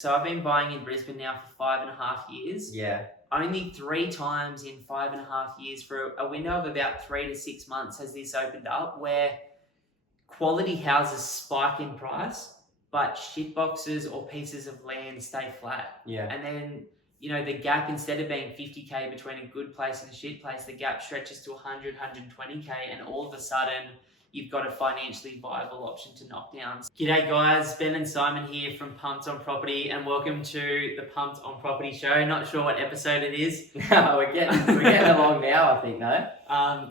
So I've been buying in Brisbane now for 5.5 years. Yeah. Only 3 times in 5.5 years, for a window of about 3 to 6 months, has this opened up where quality houses spike in price, but shitboxes or pieces of land stay flat. Yeah. And then, the gap, instead of being 50K between a good place and a shit place, the gap stretches to 100, 120K, and all of a sudden, you've got a financially viable option to knock down. G'day guys, Ben and Simon here from Pumped on Property, and welcome to the Pumped on Property show. Not sure what episode it is. we're getting along now, I think, no?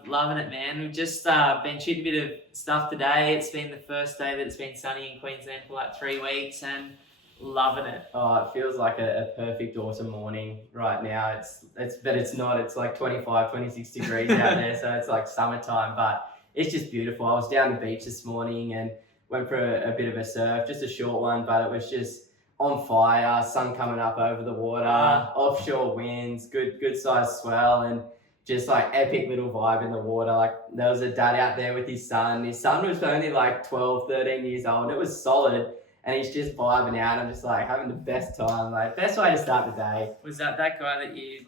Loving it, man. We've just been shooting a bit of stuff today. It's been the first day that it's been sunny in Queensland for like 3 weeks, and loving it. Oh, it feels like a perfect autumn morning right now. But it's not. It's like 25, 26 degrees out there, so it's like summertime, but it's just beautiful. I was down the beach this morning and went for a bit of a surf, just a short one, but it was just on fire, sun coming up over the water, offshore winds, good size swell, and just like epic little vibe in the water. Like there was a dad out there with his son. His son was only like 12, 13 years old. It was solid, and he's just vibing out. I'm just like having the best time, like best way to start the day. Was that guy that you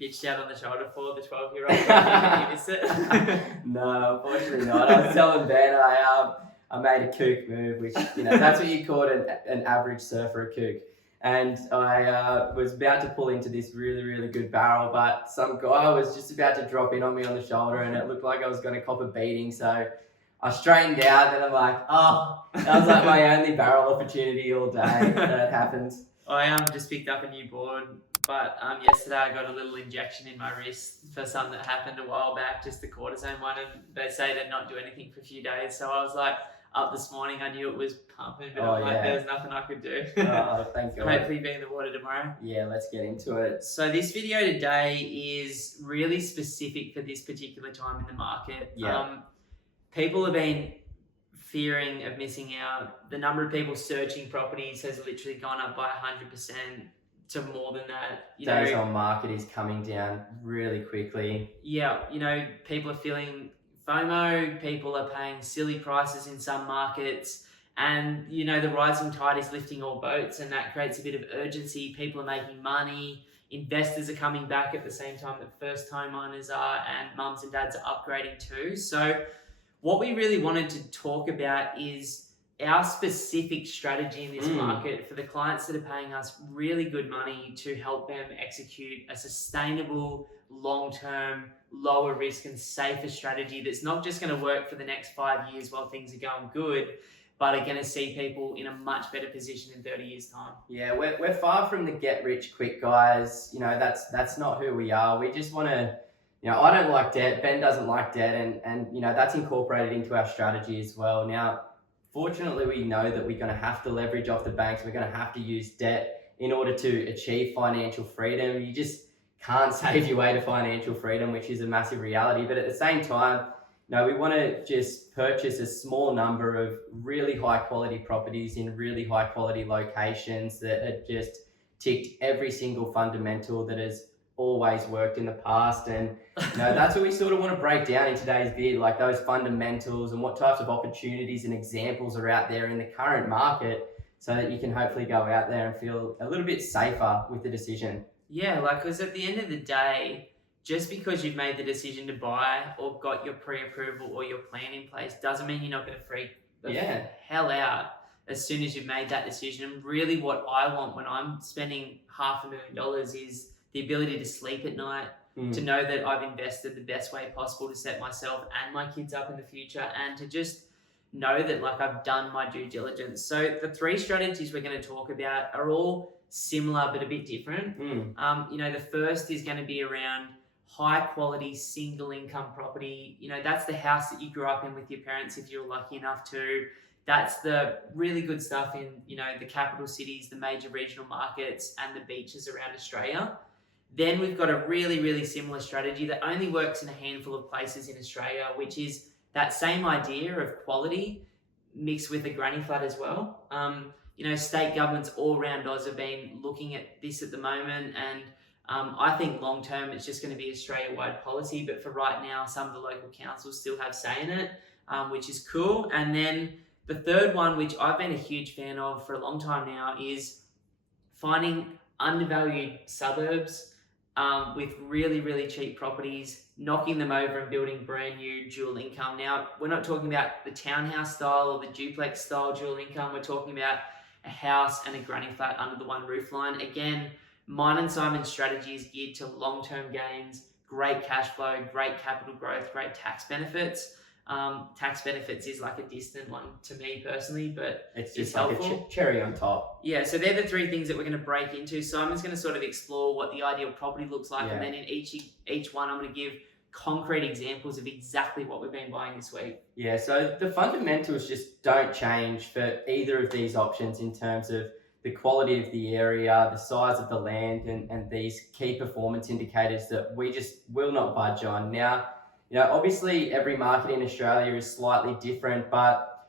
bitched out on the shoulder for, the 12-year-old? Did you miss it? No, unfortunately not. I was telling Ben I made a kook move, which, that's what you call an average surfer, a kook. And I was about to pull into this really, really good barrel, but some guy was just about to drop in on me on the shoulder, and it looked like I was going to cop a beating. So I straightened out, and I'm like, that was like my only barrel opportunity all day that happened. I just picked up a new board, but yesterday I got a little injection in my wrist for something that happened a while back, just the cortisone one, and they say they'd not do anything for a few days. So I was like, up this morning, I knew it was pumping, but I'm like, there's nothing I could do. Thank God. Hopefully be in the water tomorrow. Yeah, let's get into it. So this video today is really specific for this particular time in the market. Yeah. People have been fearing of missing out. The number of people searching properties has literally gone up by 100% to more than that. Days on market is coming down really quickly. Yeah, people are feeling FOMO, people are paying silly prices in some markets, and the rising tide is lifting all boats, and that creates a bit of urgency. People are making money, investors are coming back at the same time that first time owners are, and mums and dads are upgrading too. So what we really wanted to talk about is our specific strategy in this market for the clients that are paying us really good money to help them execute a sustainable, long-term, lower risk and safer strategy that's not just going to work for the next 5 years while things are going good, but are going to see people in a much better position in 30 years' time. Yeah, we're far from the get rich quick guys. That's not who we are. We just want to, I don't like debt. Ben doesn't like debt, and that's incorporated into our strategy as well. Now, fortunately, we know that we're going to have to leverage off the banks. We're going to have to use debt in order to achieve financial freedom. You just can't save your way to financial freedom, which is a massive reality. But at the same time, we want to just purchase a small number of really high quality properties in really high quality locations that have just ticked every single fundamental that has always worked in the past. And that's what we sort of want to break down in today's vid, like those fundamentals and what types of opportunities and examples are out there in the current market, so that you can hopefully go out there and feel a little bit safer with the decision. Yeah, because at the end of the day, just because you've made the decision to buy or got your pre-approval or your plan in place doesn't mean you're not going to freak the hell out as soon as you've made that decision. And really what I want when I'm spending $500,000 is the ability to sleep at night, to know that I've invested the best way possible to set myself and my kids up in the future, and to just know that I've done my due diligence. So the 3 strategies we're going to talk about are all similar but a bit different. The first is going to be around high quality single income property. That's the house that you grew up in with your parents if you're lucky enough to. That's the really good stuff in the capital cities, the major regional markets, and the beaches around Australia. Then we've got a really, really similar strategy that only works in a handful of places in Australia, which is that same idea of quality mixed with a granny flat as well. State governments all around Oz have been looking at this at the moment, and I think long term it's just going to be Australia-wide policy, but for right now, some of the local councils still have say in it, which is cool. And then the third one, which I've been a huge fan of for a long time now, is finding undervalued suburbs with really, really cheap properties, knocking them over and building brand new dual income. Now, we're not talking about the townhouse style or the duplex style dual income. We're talking about a house and a granny flat under the one roof line. Again, mine and Simon's strategy is geared to long-term gains, great cash flow, great capital growth, great tax benefits. Tax benefits is like a distant one to me personally, but it's just helpful. Like a cherry on top. Yeah, so they're the three things that we're going to break into. Simon's going to sort of explore what the ideal property looks like, and then in each one, I'm going to give concrete examples of exactly what we've been buying this week. Yeah, so the fundamentals just don't change for either of these options in terms of the quality of the area, the size of the land, and these key performance indicators that we just will not budge on. Now, obviously every market in Australia is slightly different, but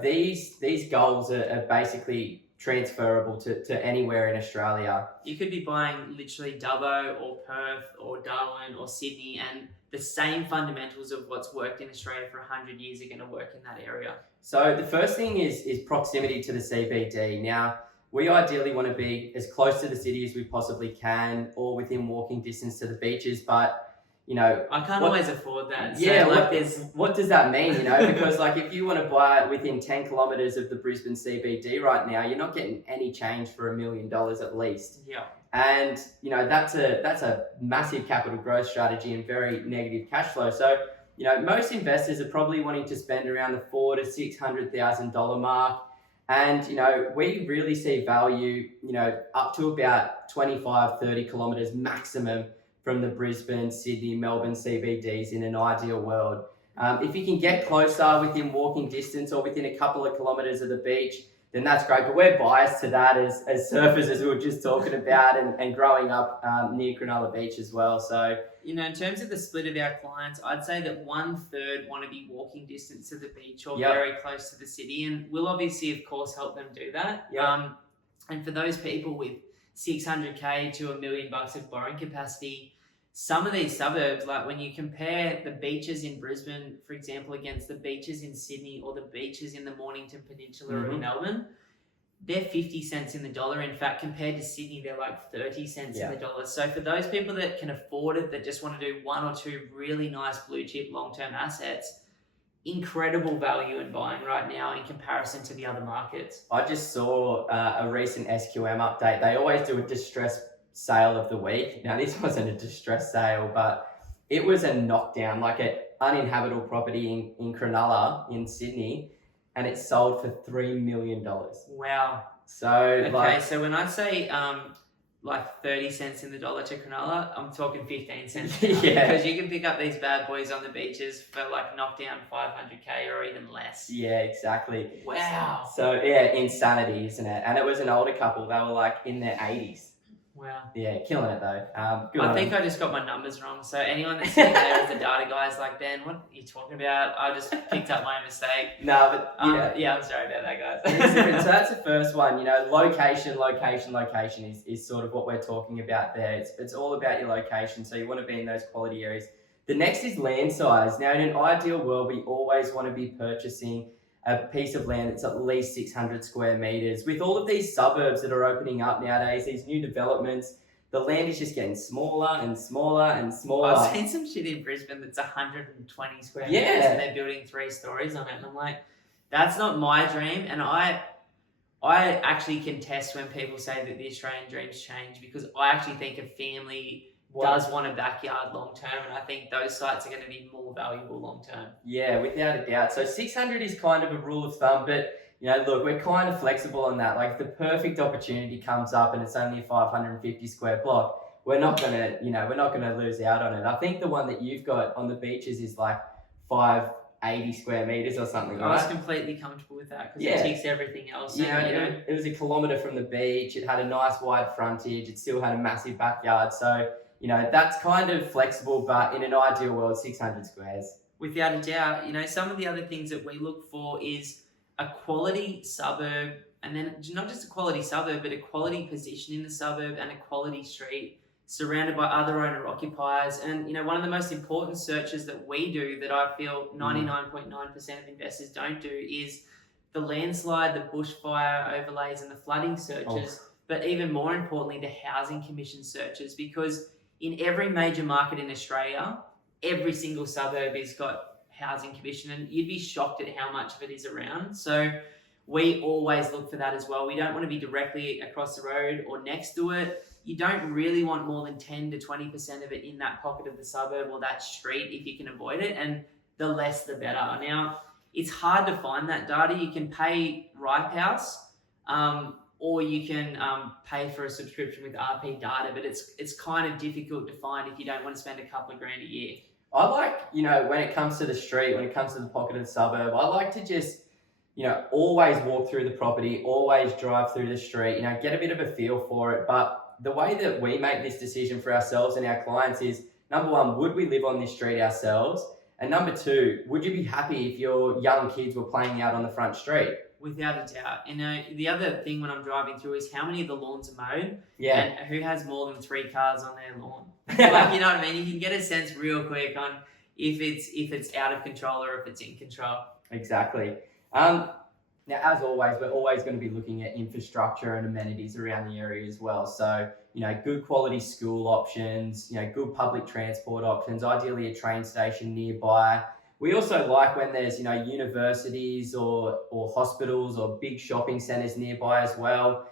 these goals are basically transferable to anywhere in Australia. You could be buying literally Dubbo or Perth or Darwin or Sydney, and the same fundamentals of what's worked in Australia for 100 years are going to work in that area. So the first thing is proximity to the CBD. Now, we ideally want to be as close to the city as we possibly can, or within walking distance to the beaches, but I can't always afford that. Yeah, so what does that mean? Because if you want to buy it within 10 kilometers of the Brisbane CBD right now, you're not getting any change for $1 million at least. Yeah. And that's a massive capital growth strategy and very negative cash flow. So most investors are probably wanting to spend around the $400,000 to $600,000 mark. And, we really see value, up to about 25, 30 kilometers maximum from the Brisbane, Sydney, Melbourne CBDs in an ideal world. If you can get closer within walking distance or within a couple of kilometers of the beach, then that's great. But we're biased to that as surfers, as we were just talking about, and growing up near Cronulla Beach as well. So, in terms of the split of our clients, I'd say that 1/3 want to be walking distance to the beach or very close to the city. And we'll obviously, of course, help them do that. And for those people with $600K to $1 million of borrowing capacity, some of these suburbs, like when you compare the beaches in Brisbane, for example, against the beaches in Sydney or the beaches in the Mornington Peninsula or in Melbourne, they're 50 cents in the dollar. In fact, compared to Sydney, they're like 30 cents in the dollar. So for those people that can afford it, that just want to do one or two really nice blue chip long-term assets, incredible value in buying right now in comparison to the other markets. I just saw a recent SQM update. They always do a distressed sale of the week. Now, this wasn't a distressed sale, but it was a knockdown, like an uninhabitable property in Cronulla in Sydney, and it sold for $3 million. Wow. So so when I say like 30 cents in the dollar to Cronulla, I'm talking 15 cents. Because you can pick up these bad boys on the beaches for like knockdown 500K or even less. Yeah, exactly. Wow. So insanity, isn't it? And it was an older couple. They were like in their 80s. Wow. Yeah, killing it though. I think I just got my numbers wrong. So anyone that's sitting there as a data guy is like, Ben, what are you talking about? I just picked up my mistake. No, but yeah, I'm sorry about that, So guys. that's the first one. Location is sort of what we're talking about there. It's all about your location. So you want to be in those quality areas. The next is land size. Now, in an ideal world, we always want to be purchasing a piece of land that's at least 600 square meters. With all of these suburbs that are opening up nowadays, these new developments, the land is just getting smaller and smaller and smaller. I've seen some shit in Brisbane that's 120 square meters and they're building 3 stories on it. And I'm like, that's not my dream. And I actually contest when people say that the Australian dreams change, because I actually think a family does want a backyard long term, and I think those sites are going to be more valuable long term. Yeah, without a doubt. So 600 is kind of a rule of thumb, but look, we're kind of flexible on that. Like if the perfect opportunity comes up and it's only a 550 square block, we're not gonna lose out on it. I think the one that you've got on the beaches is like 580 square meters or something. I was completely comfortable with that because it ticks everything else. It was a kilometre from the beach. It had a nice wide frontage. It still had a massive backyard. So that's kind of flexible, but in an ideal world, 600 squares. Without a doubt. Some of the other things that we look for is a quality suburb, and then not just a quality suburb, but a quality position in the suburb and a quality street surrounded by other owner occupiers. And, one of the most important searches that we do that I feel 99.9% of investors don't do is the landslide, the bushfire overlays and the flooding searches. but even more importantly, the housing commission searches, because in every major market in Australia, every single suburb has got housing commission, and you'd be shocked at how much of it is around. So we always look for that as well. We don't want to be directly across the road or next to it. You don't really want more than 10 to 20% of it in that pocket of the suburb or that street if you can avoid it, and the less the better. Now, it's hard to find that data. You can pay Ripe House, or you can pay for a subscription with RP Data, but it's kind of difficult to find if you don't want to spend a couple of grand a year. I like, when it comes to the street, when it comes to the pocket of the suburb, I like to just, always walk through the property, always drive through the street, get a bit of a feel for it. But the way that we make this decision for ourselves and our clients is, number one, would we live on this street ourselves? And number two, would you be happy if your young kids were playing out on the front street? Without a doubt. The other thing when I'm driving through is how many of the lawns are mowed, yeah, and who has more than 3 cars on their lawn. Like, you know what I mean? You can get a sense real quick on if it's out of control or if it's in control. Exactly. Now, as always, we're always going to be looking at infrastructure and amenities around the area as well. So, good quality school options, good public transport options, ideally a train station nearby. We also like when there's, universities or hospitals or big shopping centres nearby as well.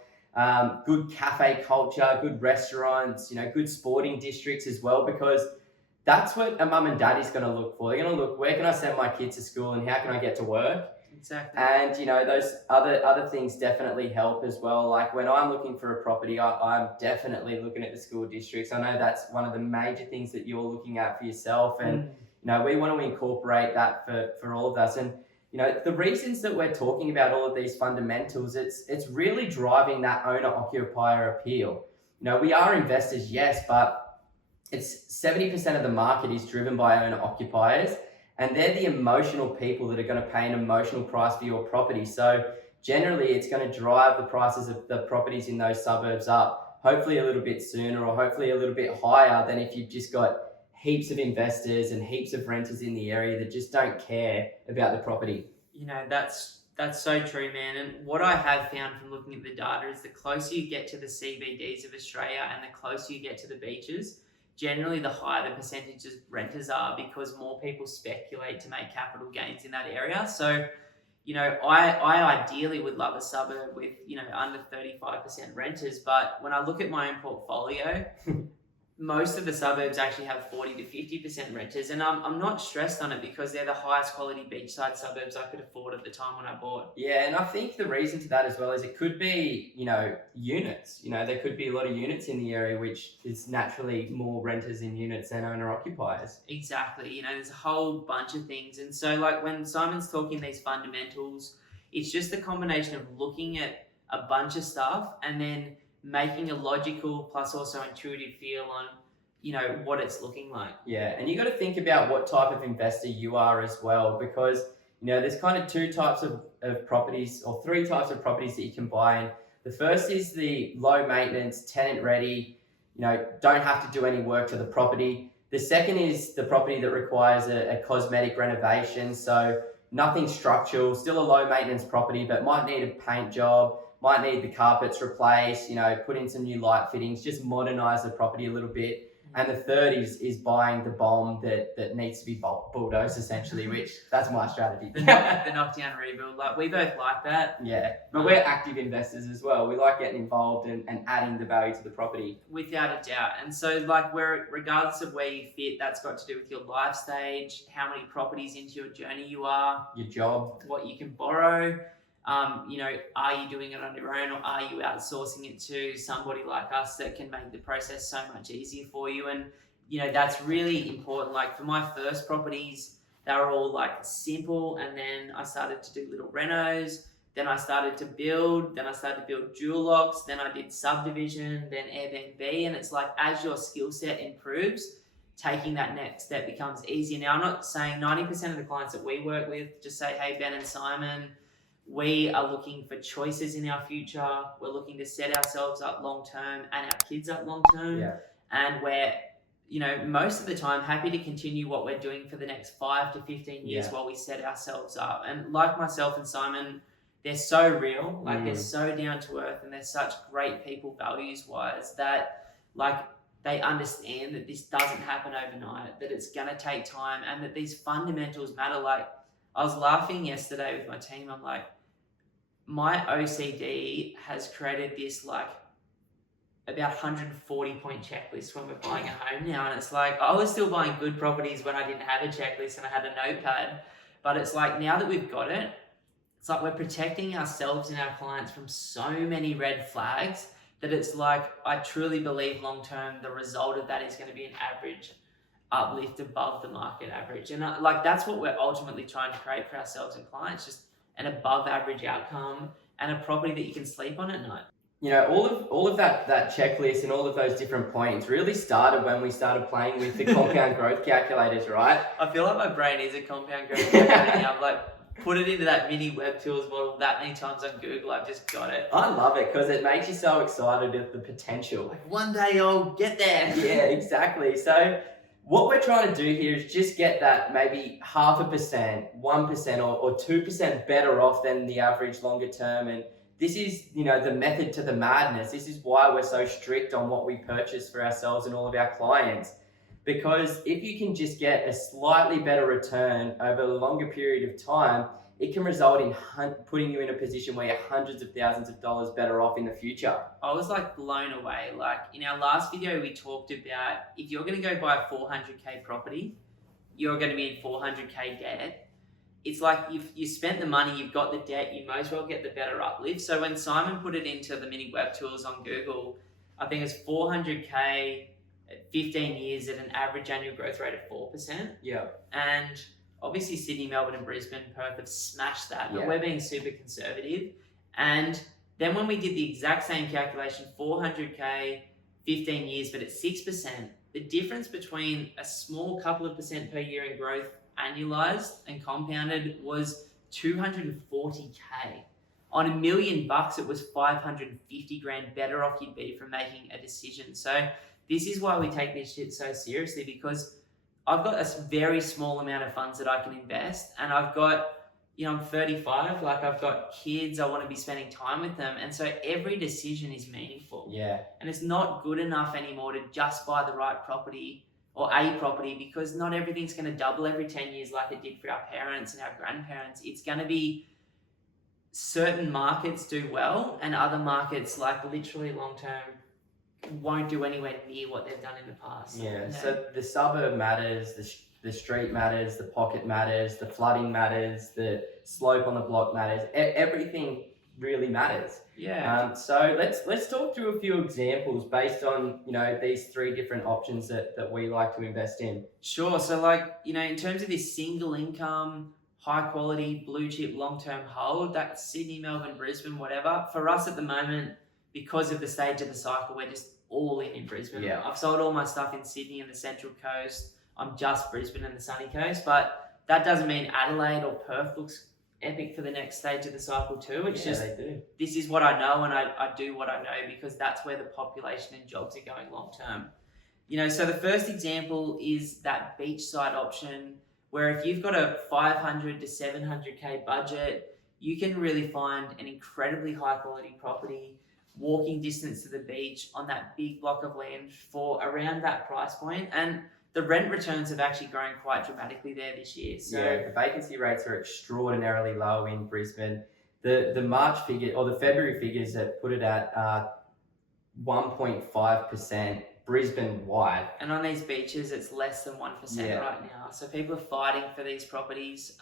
Good cafe culture, good restaurants, good sporting districts as well, because that's what a mum and dad is going to look for. They're going to look, where can I send my kids to school and how can I get to work? Exactly. And, those other things definitely help as well. Like when I'm looking for a property, I'm definitely looking at the school districts. I know that's one of the major things that you're looking at for yourself. And, we want to incorporate that for all of us. And, the reasons that we're talking about all of these fundamentals, it's really driving that owner-occupier appeal. We are investors, yes, but it's 70% of the market is driven by owner-occupiers, and they're the emotional people that are going to pay an emotional price for your property. So generally, it's going to drive the prices of the properties in those suburbs up, hopefully a little bit sooner or hopefully a little bit higher than if you've just got heaps of investors and heaps of renters in the area that just don't care about the property. That's so true, man. And what I have found from looking at the data is the closer you get to the CBDs of Australia and the closer you get to the beaches, generally the higher the percentages renters are, because more people speculate to make capital gains in that area. So, I ideally would love a suburb with, under 35% renters, but when I look at my own portfolio, most of the suburbs actually have 40 to 50% renters, and I'm not stressed on it because they're the highest quality beachside suburbs I could afford at the time when I bought. Yeah, and I think the reason to that as well is it could be, units. There could be a lot of units in the area, which is naturally more renters in units than owner-occupiers. Exactly. There's a whole bunch of things. And so, like, when Simon's talking these fundamentals, it's just the combination of looking at a bunch of stuff and then making a logical plus also intuitive feel on, what it's looking like. Yeah, and you got to think about what type of investor you are as well, because, there's kind of 2 types of properties or 3 types of properties that you can buy. And the first is the low maintenance, tenant ready, don't have to do any work to the property. The second is the property that requires a cosmetic renovation. So nothing structural, still a low maintenance property, but might need a paint job, might need the carpets replaced, put in some new light fittings, just modernize the property a little bit. And the third is buying the bomb that needs to be bulldozed, essentially, which that's my strategy. The knockdown rebuild. Like, we both like that. Yeah, but we're active investors as well. We like getting involved and adding the value to the property. Without a doubt. And so, like, regardless of where you fit, that's got to do with your life stage, how many properties into your journey you are, your job, what you can borrow. Are you doing it on your own, or are you outsourcing it to somebody like us that can make the process so much easier for you? And, that's really important. Like, for my first properties, they were all like simple, and then I started to do little renos, then I started to build dual locks, then I did subdivision, then Airbnb. And it's like, as your skill set improves, taking that next step becomes easier. Now, I'm not saying 90% of the clients that we work with just say, hey, Ben and Simon, we are looking for choices in our future. We're looking to set ourselves up long-term and our kids up long-term. Yeah. And we're, most of the time happy to continue what we're doing for the next 5 to 15 years while we set ourselves up. And like myself and Simon, they're so real, like they're so down to earth, and they're such great people values wise that like they understand that this doesn't happen overnight, that it's gonna take time, and that these fundamentals matter. Like I was laughing yesterday with my team. I'm like, my OCD has created this like about 140 point checklist when we're buying a home now, and it's like I was still buying good properties when I didn't have a checklist and I had a notepad, but it's like now that we've got it, it's like we're protecting ourselves and our clients from so many red flags that it's like I truly believe long term the result of that is going to be an average uplift above the market average, and like that's what we're ultimately trying to create for ourselves and clients, just an above average outcome and a property that you can sleep on at night. You know, all of that checklist and all of those different points really started when we started playing with the compound growth calculators, right? I feel like my brain is a compound growth calculator. I've like put it into that mini web tools model that many times on Google. I've just got it. I love it because it makes you so excited at the potential. Like one day I'll get there. Yeah, exactly. So what we're trying to do here is just get that maybe 0.5%, 1% or 2% better off than the average longer term. And this is, you know, the method to the madness. This is why we're so strict on what we purchase for ourselves and all of our clients. Because if you can just get a slightly better return over a longer period of time, it can result in putting you in a position where you're hundreds of thousands of dollars better off in the future. I was like blown away. Like in our last video, we talked about if you're going to go buy a 400K property, you're going to be in 400K debt. It's like you spent the money, you've got the debt, you might as well get the better uplift. So when Simon put it into the mini web tools on Google, I think it's 400K at 15 years at an average annual growth rate of 4%. Yeah. And obviously Sydney, Melbourne and Brisbane, Perth have smashed that, but Yeah. we're being super conservative. And then when we did the exact same calculation, 400K, 15 years, but at 6%, the difference between a small couple of percent per year in growth annualized and compounded was 240K. On $1 million, it was 550 grand better off you'd be from making a decision. So this is why we take this shit so seriously, because I've got a very small amount of funds that I can invest, and I've got, you know, I'm 35, like I've got kids, I want to be spending time with them, and so every decision is meaningful. Yeah. And it's not good enough anymore to just buy the right property or a property, because not everything's going to double every 10 years like it did for our parents and our grandparents. It's going to be certain markets do well and other markets, like literally long term, won't do anywhere near what they've done in the past. Yeah, you know? so the suburb matters, the street matters, the pocket matters, the flooding matters, the slope on the block matters. Everything really matters. Yeah. So let's talk through a few examples based on, you know, these three different options that we like to invest in. Sure. So like, you know, in terms of this single income, high quality, blue chip, long-term hold, that's Sydney, Melbourne, Brisbane, whatever. For us at the moment, because of the stage of the cycle, we're just all in Brisbane. Yeah. I've sold all my stuff in Sydney and the Central Coast. I'm just Brisbane and the sunny coast, but that doesn't mean Adelaide or Perth looks epic for the next stage of the cycle too. It's just, they do. This is what I know, and I do what I know because that's where the population and jobs are going long term. You know, so the first example is that beachside option, where if you've got a 500 to 700K budget, you can really find an incredibly high quality property, walking distance to the beach on that big block of land for around that price point. And the rent returns have actually grown quite dramatically there this year. So yeah, the vacancy rates are extraordinarily low in Brisbane. The March figure or the February figures that put it at 1.5%. Brisbane wide. And on these beaches, it's less than 1% right now. So people are fighting for these properties.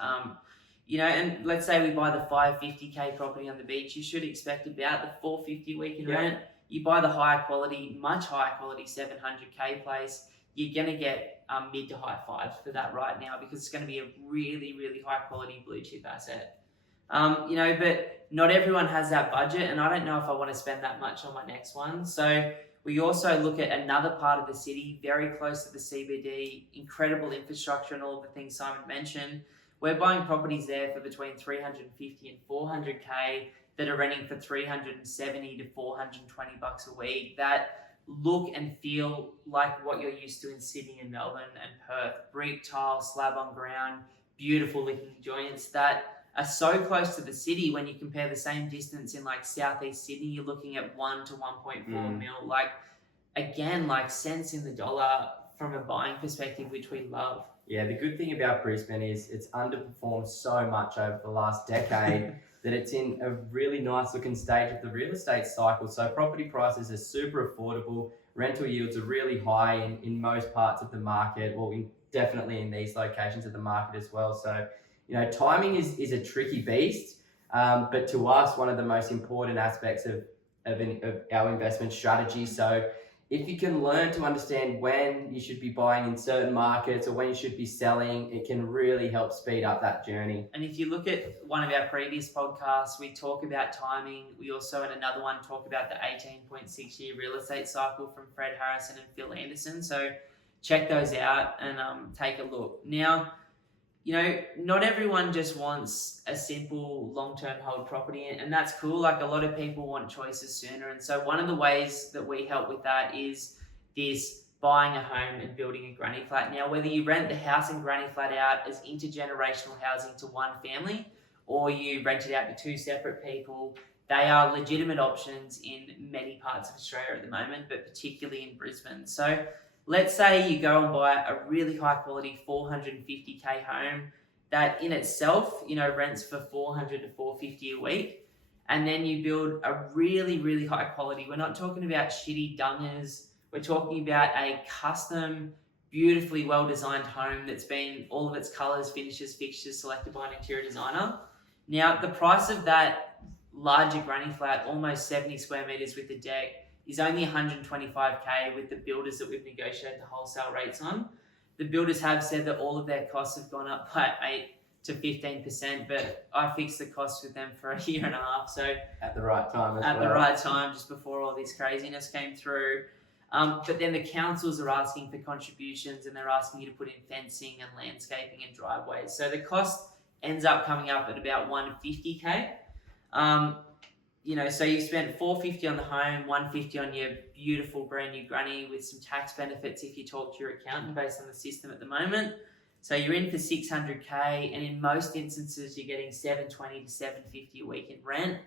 You know, and let's say we buy the 550K property on the beach, you should expect about the 450 week in rent. You buy the higher quality, much higher quality 700K place, you're going to get mid to high fives for that right now, because it's going to be a really, really high quality blue chip asset. You know, but not everyone has that budget, and I don't know if I want to spend that much on my next one. So we also look at another part of the city, very close to the CBD, incredible infrastructure and all of the things Simon mentioned. We're buying properties there for between 350 and 400K that are renting for 370 to 420 bucks a week, that look and feel like what you're used to in Sydney and Melbourne and Perth. Brick, tile, slab on ground, beautiful looking joints that are so close to the city. When you compare the same distance in like Southeast Sydney, you're looking at 1 to 1.4 mil. Like, again, like cents in the dollar from a buying perspective, which we love. Yeah, the good thing about Brisbane is it's underperformed so much over the last decade that it's in a really nice looking stage of the real estate cycle. So property prices are super affordable. Rental yields are really high in most parts of the market, or definitely in these locations of the market as well. So, timing is a tricky beast, but to us, one of the most important aspects of our investment strategy. So if you can learn to understand when you should be buying in certain markets or when you should be selling, it can really help speed up that journey. And if you look at one of our previous podcasts, we talk about timing. We also, in another one, talk about the 18.6 year real estate cycle from Fred Harrison and Phil Anderson. So check those out and take a look. Now, not everyone just wants a simple long-term hold property, and that's cool. Like, a lot of people want choices sooner. And so one of the ways that we help with that is this buying a home and building a granny flat. Now, whether you rent the house and granny flat out as intergenerational housing to one family, or you rent it out to two separate people, they are legitimate options in many parts of Australia at the moment, but particularly in Brisbane. So let's say you go and buy a really high quality 450k home that in itself, rents for 400 to 450 a week. And then you build a really, really high quality. We're not talking about shitty dungers. We're talking about a custom, beautifully well-designed home that's been all of its colors, finishes, fixtures selected by an interior designer. Now, the price of that larger granny flat, almost 70 square meters with the deck, is only 125k with the builders that we've negotiated the wholesale rates on. The builders have said that all of their costs have gone up by 8 to 15%, but I fixed the costs with them for a year and a half. So at the right time the right time, just before all this craziness came through. But then the councils are asking for contributions, and they're asking you to put in fencing and landscaping and driveways. So the cost ends up coming up at about 150k. So you spent 450 on the home, 150 on your beautiful brand new granny with some tax benefits if you talk to your accountant based on the system at the moment. So you're in for 600k, and in most instances you're getting 720 to 750 a week in rent,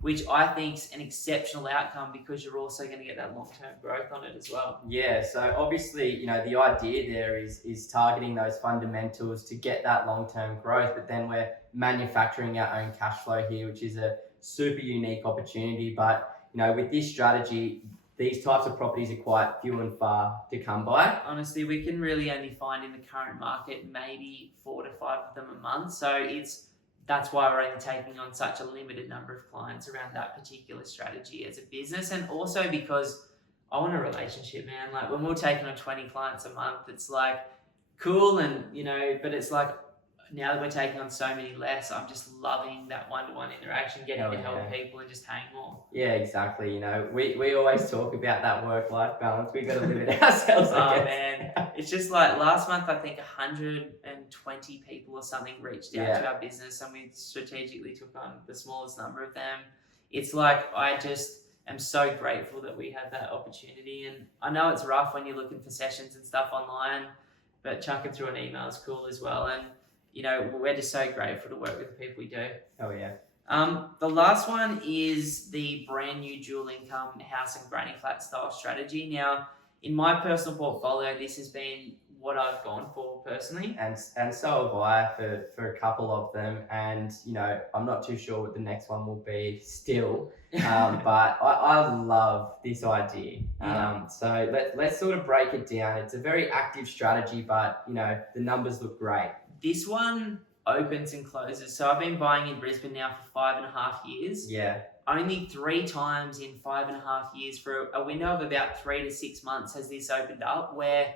which I think is an exceptional outcome because you're also going to get that long-term growth on it as well. Yeah, so obviously, the idea there is targeting those fundamentals to get that long-term growth, but then we're manufacturing our own cash flow here, which is a super unique opportunity. But, with this strategy, these types of properties are quite few and far to come by. Honestly, we can really only find in the current market maybe 4 to 5 of them a month. So that's why we're only taking on such a limited number of clients around that particular strategy as a business. And also because I want a relationship, man. Like, when we're taking on 20 clients a month, it's like cool. And, but it's like, now that we're taking on so many less, I'm just loving that one-to-one interaction, getting to help people and just hang more. Yeah, exactly. We always talk about that work-life balance. We've got to live it ourselves. Oh, man. It's just like last month, I think 120 people or something reached out to our business, and we strategically took on the smallest number of them. It's like, I just am so grateful that we have that opportunity. And I know it's rough when you're looking for sessions and stuff online, but chucking through an email is cool as well. And we're just so grateful to work with the people we do. Oh, yeah. The last one is the brand new dual income house and granny flat style strategy. Now, in my personal portfolio, this has been what I've gone for personally. And so have I for a couple of them. And, I'm not too sure what the next one will be still. But I love this idea. So let's sort of break it down. It's a very active strategy, but, the numbers look great. This one opens and closes. So I've been buying in Brisbane now for 5.5 years. Yeah. Only 3 times in 5.5 years, for a window of about 3 to 6 months, has this opened up, where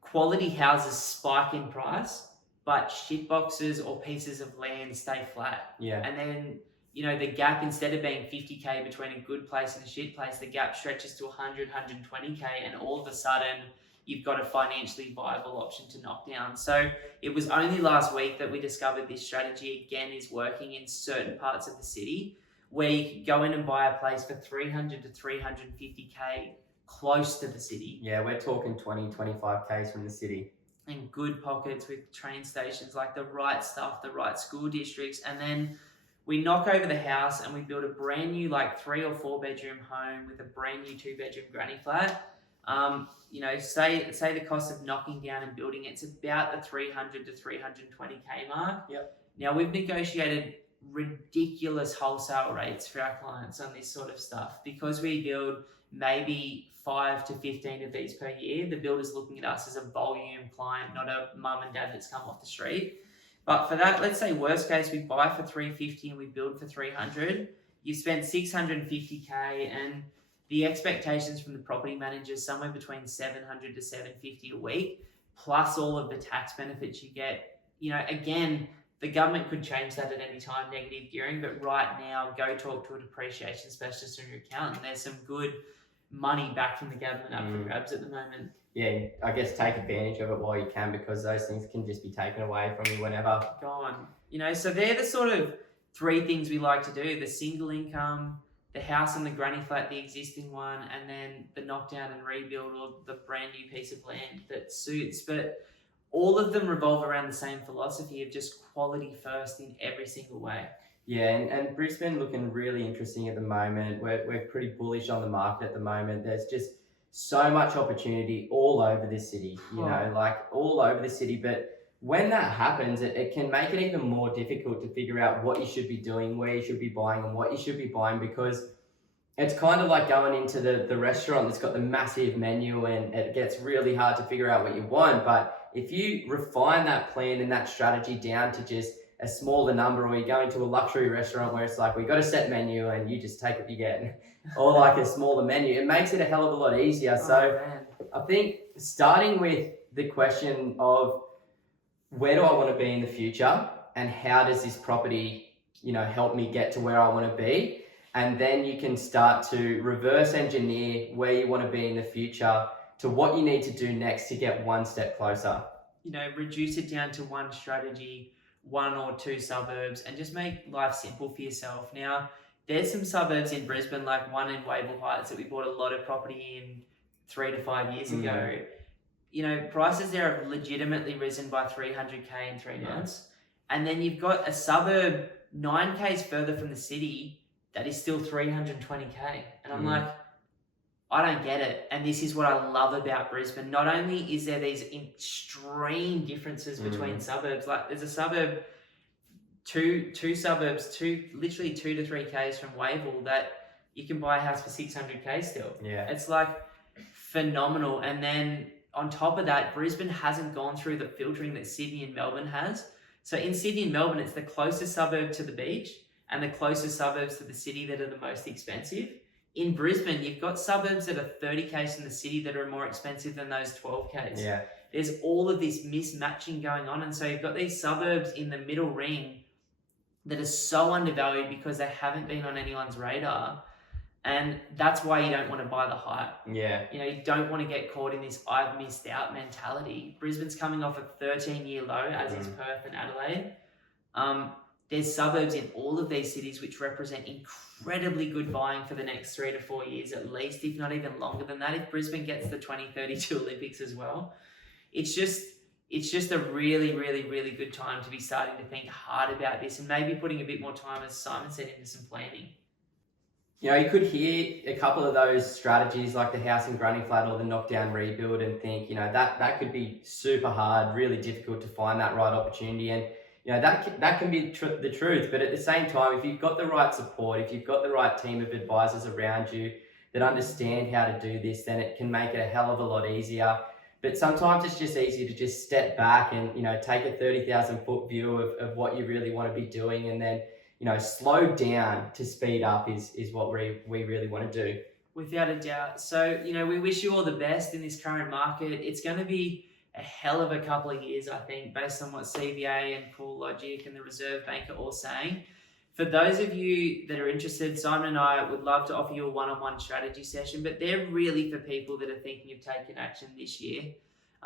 quality houses spike in price, but shit boxes or pieces of land stay flat. Yeah. And then, the gap, instead of being 50k between a good place and a shit place, the gap stretches to 100, 120k, and all of a sudden you've got a financially viable option to knock down. So it was only last week that we discovered this strategy again is working in certain parts of the city, where you can go in and buy a place for 300 to 350k close to the city. Yeah, we're talking 20, 25Ks from the city. and good pockets with train stations, like the right stuff, the right school districts, and then we knock over the house and we build a brand new like 3 or 4 bedroom home with a brand new 2-bedroom granny flat. Say the cost of knocking down and building it's about the 300 to 320k mark. Yep. Now we've negotiated ridiculous wholesale rates for our clients on this sort of stuff because we build maybe 5 to 15 of these per year. The builder's looking at us as a volume client, not a mum and dad that's come off the street. But for that, let's say worst case, we buy for 350 and we build for 300. You spend 650k, and the expectations from the property managers somewhere between 700 to 750 a week, plus all of the tax benefits you get. Again, the government could change that at any time, negative gearing, but right now, go talk to a depreciation specialist or your accountant. There's some good money back from the government up for grabs at the moment. Yeah, I guess take advantage of it while you can, because those things can just be taken away from you whenever. Gone. So they're the sort of 3 things we like to do: the single income, the house and the granny flat, the existing one, and then the knockdown and rebuild or the brand new piece of land that suits. But all of them revolve around the same philosophy of just quality first in every single way. Yeah, and Brisbane looking really interesting at the moment. We're pretty bullish on the market at the moment. There's just so much opportunity all over this city, all over the city. But when that happens, it can make it even more difficult to figure out what you should be doing, where you should be buying, and what you should be buying, because it's kind of like going into the restaurant that's got the massive menu, and it gets really hard to figure out what you want. But if you refine that plan and that strategy down to just a smaller number, or you go into a luxury restaurant where it's like, we got a set menu and you just take what you get, or like a smaller menu, it makes it a hell of a lot easier. I think starting with the question of where do I want to be in the future, and how does this property, help me get to where I want to be? And then you can start to reverse engineer where you want to be in the future to what you need to do next to get one step closer. Reduce it down to one strategy, 1 or 2 suburbs, and just make life simple for yourself. Now, there's some suburbs in Brisbane, like one in Wavell Heights that we bought a lot of property in 3 to 5 years ago. Prices there have legitimately risen by 300k in 3 months. And then you've got a suburb 9k's further from the city that is still 320k. And I'm like, I don't get it. And this is what I love about Brisbane. Not only is there these extreme differences between suburbs, like there's a suburb, two suburbs, literally 2 to 3k's from Wavell that you can buy a house for 600k still. Yeah. It's like phenomenal. And then on top of that, Brisbane hasn't gone through the filtering that Sydney and Melbourne has. So in Sydney and Melbourne, it's the closest suburb to the beach and the closest suburbs to the city that are the most expensive. In Brisbane, you've got suburbs that are 30k's in the city that are more expensive than those 12k's. Yeah. There's all of this mismatching going on. And so you've got these suburbs in the middle ring that are so undervalued because they haven't been on anyone's radar. And that's why you don't want to buy the hype. Yeah. You don't want to get caught in this I've missed out mentality. Brisbane's coming off a 13-year low, as is Perth and Adelaide. There's suburbs in all of these cities which represent incredibly good buying for the next 3 to 4 years at least, if not even longer than that, if Brisbane gets the 2032 Olympics as well. It's just a really, really, really good time to be starting to think hard about this and maybe putting a bit more time, as Simon said, into some planning. You could hear a couple of those strategies like the house and granny flat or the knockdown rebuild and think, that could be super hard, really difficult to find that right opportunity. And that can be the truth, but at the same time, if you've got the right support, if you've got the right team of advisors around you that understand how to do this, then it can make it a hell of a lot easier. But sometimes it's just easier to just step back and, take a 30,000 foot view of what you really want to be doing, and then, slow down to speed up is what we really want to do. Without a doubt. So, we wish you all the best in this current market. It's going to be a hell of a couple of years, I think, based on what CBA and CoreLogic and the Reserve Bank are all saying. For those of you that are interested, Simon and I would love to offer you a one-on-one strategy session, but they're really for people that are thinking of taking action this year.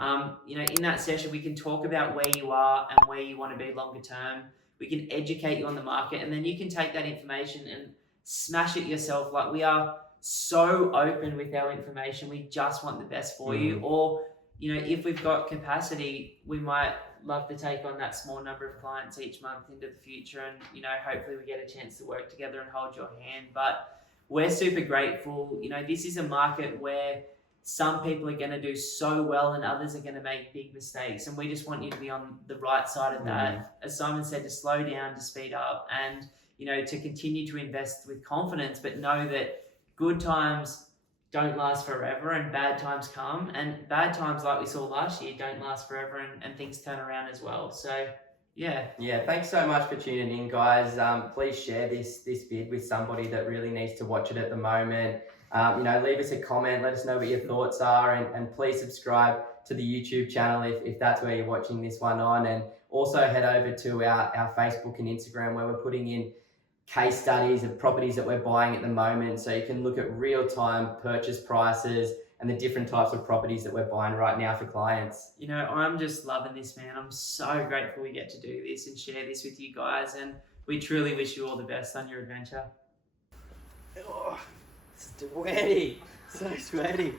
In that session, we can talk about where you are and where you want to be longer term. We can educate you on the market, and then you can take that information and smash it yourself. Like, we are so open with our information. We just want the best for you. Or if we've got capacity, we might love to take on that small number of clients each month into the future, and hopefully we get a chance to work together and hold your hand. But we're super grateful. This is a market where some people are going to do so well and others are going to make big mistakes, and we just want you to be on the right side of that. As Simon said, to slow down, to speed up, and to continue to invest with confidence, but know that good times don't last forever and bad times come, and bad times, like we saw last year, don't last forever, and things turn around as well. So yeah, thanks so much for tuning in, guys. Please share this vid with somebody that really needs to watch it at the moment. Leave us a comment, let us know what your thoughts are, and please subscribe to the YouTube channel if that's where you're watching this one on, and also head over to our Facebook and Instagram, where we're putting in case studies of properties that we're buying at the moment, so you can look at real-time purchase prices and the different types of properties that we're buying right now for clients. I'm just loving this, man. I'm so grateful we get to do this and share this with you guys, and we truly wish you all the best on your adventure. Oh, sweaty, so sweaty.